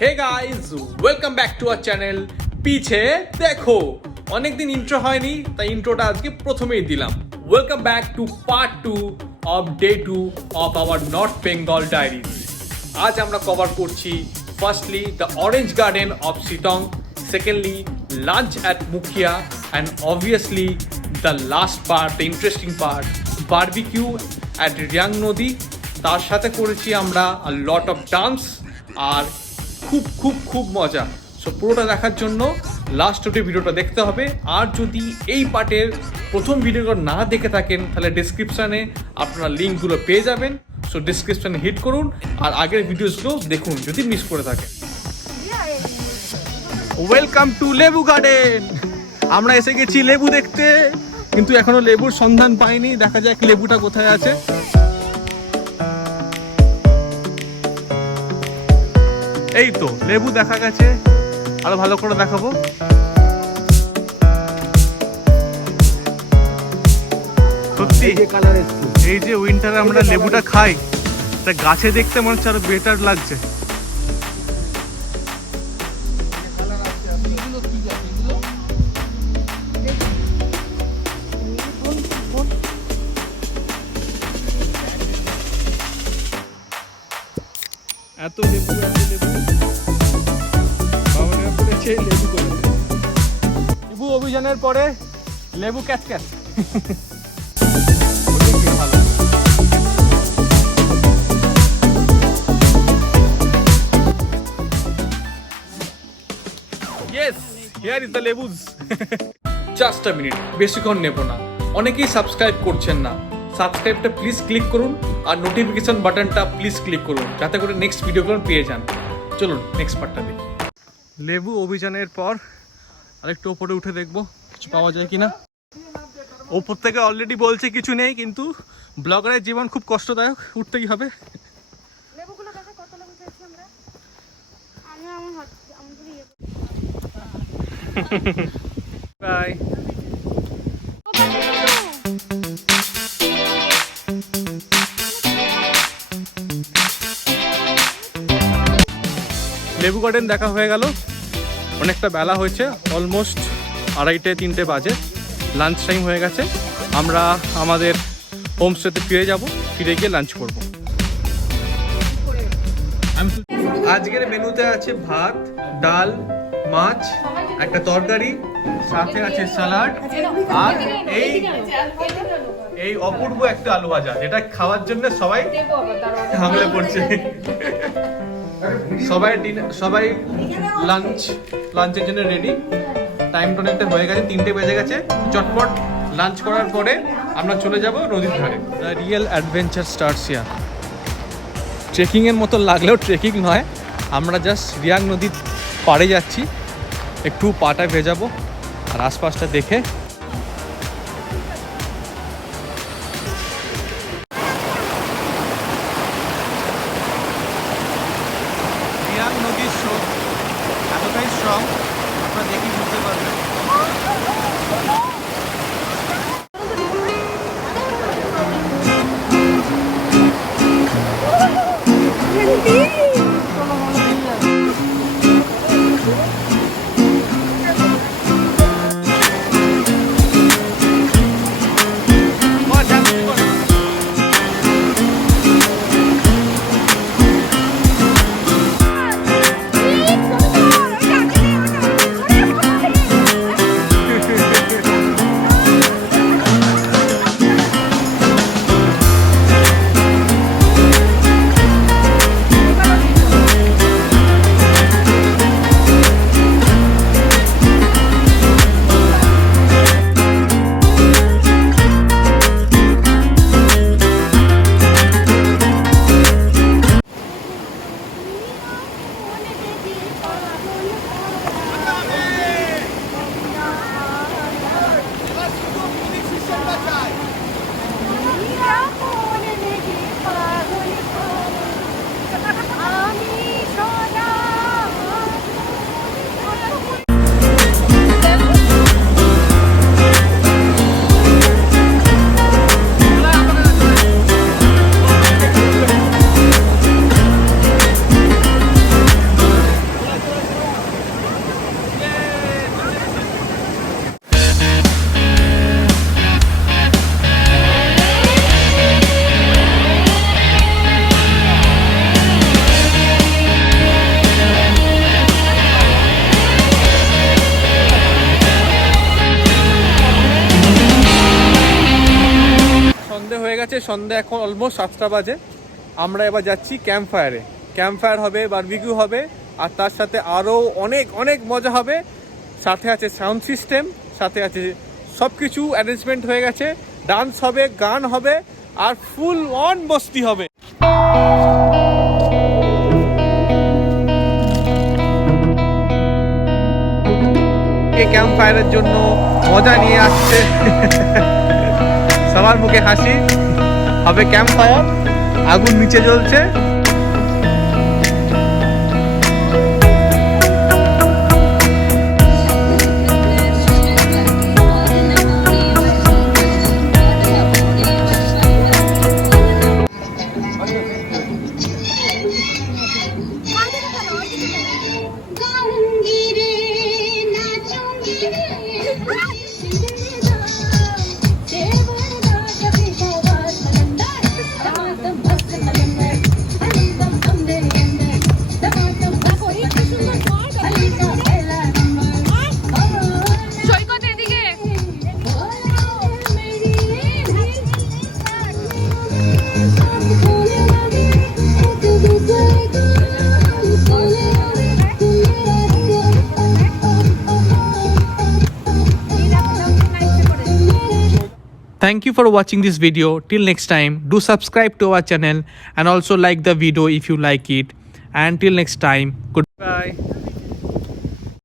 Hey guys, welcome back to our channel পিছে দেখো। অনেকদিন ইন্ট্রো হয়নি তাই ইন্ট্রোটা আজকে প্রথমেই দিলাম। Welcome back to part 2 off day 2 of our north Bengal diaries. আজ আমরা কভার করছি firstly the orange garden of Sittong, secondly lunch at Mukhia, and obviously the last part, the interesting part, barbecue at Reang নদী। তার সাথে করেছি আমরা লট অফ ডান্স আর খুব খুব খুব মজা। সো পুরোটা দেখার জন্য লাস্ট অবধি ভিডিওটা দেখতে হবে। আর যদি এই পার্টের প্রথম ভিডিওটা না দেখে থাকেন তাহলে ডিসক্রিপশানে আপনারা লিঙ্কগুলো পেয়ে যাবেন। সো ডিসক্রিপশানে হিট করুন আর আগের ভিডিওসগুলো দেখুন যদি মিস করে থাকেন। ওয়েলকাম টু লেবু গার্ডেন। আমরা এসে গেছি লেবু দেখতে, কিন্তু এখনো লেবুর সন্ধান পাইনি। দেখা যাক লেবুটা কোথায় আছে। এই তো লেবু দেখা গেছে, আরো ভালো করে দেখাবো। সত্যি এই যে উইন্টারে আমরা লেবুটা খাই, তা গাছে দেখতে মনে হচ্ছে আরো বেটার লাগছে। এত লেবু লেবু করেছে। লেবু অভিযানের পরে লেবু catch catch. Yes, here is the লেবুস। জাস্ট আ মিনিট, বেশিক্ষণ নেব না। অনেকেই সাবস্ক্রাইব করছেন না, সাবস্ক্রাইবটা প্লিজ ক্লিক করুন আর নোটিফিকেশন বাটনটা প্লিজ ক্লিক করুন যাতে করে নেক্সট ভিডিওগুলো পেয়ে যান। চলুন নেক্সট পার্টটা দেখি। লেবু অভিযানের পর আরেকটু ওপরে উঠে দেখবো কিছু পাওয়া যায় কিনা। ওপর থেকে অলরেডি বলছে কিছু নেই, কিন্তু ব্লগারের জীবন খুব কষ্টদায়ক, উঠতেই হবে। বাই। লেবু গার্ডেন দেখা হয়ে গেল। অনেকটা বেলা হয়েছে, অলমোস্ট 2:30-3টে বাজে। লাঞ্চ টাইম হয়ে গেছে। আমরা আমাদের হোমস্টেতে ফিরে যাব, ফিরে গিয়ে লাঞ্চ করব। আজকের মেনুতে আছে ভাত, ডাল, মাছ, একটা তরকারি, সাথে আছে স্যালাড আর এই অপূর্ব একটা আলু ভাজা, যেটা খাওয়ার জন্য সবাই হামলে পড়ছে। সবাই লাঞ্চের জন্য রেডি। টাইমটা অনেকটা হয়ে গেছে, 3টে বেজে গেছে। চটপট লাঞ্চ করার পরে আমরা চলে যাব নদীর ধারে। The real adventure starts here. ট্রেকিংয়ের মতো লাগলেও ট্রেকিং নয়, আমরা জাস্ট রিয়াং নদীর পাড়ে যাচ্ছি, একটু পাটা ভেজাবো আর আশপাশটা দেখে। রিয়াং নদীর স্রোত এতটাই স্ট্রং, আপনারা দেখেই বুঝতে পারবেন। সন্ধ্যা এখন অলমোস্ট 7টা বাজে। আমরা এবার যাচ্ছি ক্যাম্প ফায়ারে। ক্যাম্প ফায়ার হবে, বারবিকিউ হবে, আর তার সাথে আরও অনেক অনেক মজা হবে। সাথে আছে সাউন্ড সিস্টেম, সাথে আছে সব কিছু অ্যারেঞ্জমেন্ট হয়ে গেছে। ডান্স হবে, গান হবে, আর ফুল অন মস্তি হবে। ক্যাম্প ফায়ারের জন্য মজা নিয়ে আসছে, সবার মুখে হাসি। হবে ক্যাম্প ফায়ার, আগুন নিচে জ্বলছে। Thank you for watching this video. Till next time, do subscribe to our channel and also like the video if you like it. And till next time, goodbye.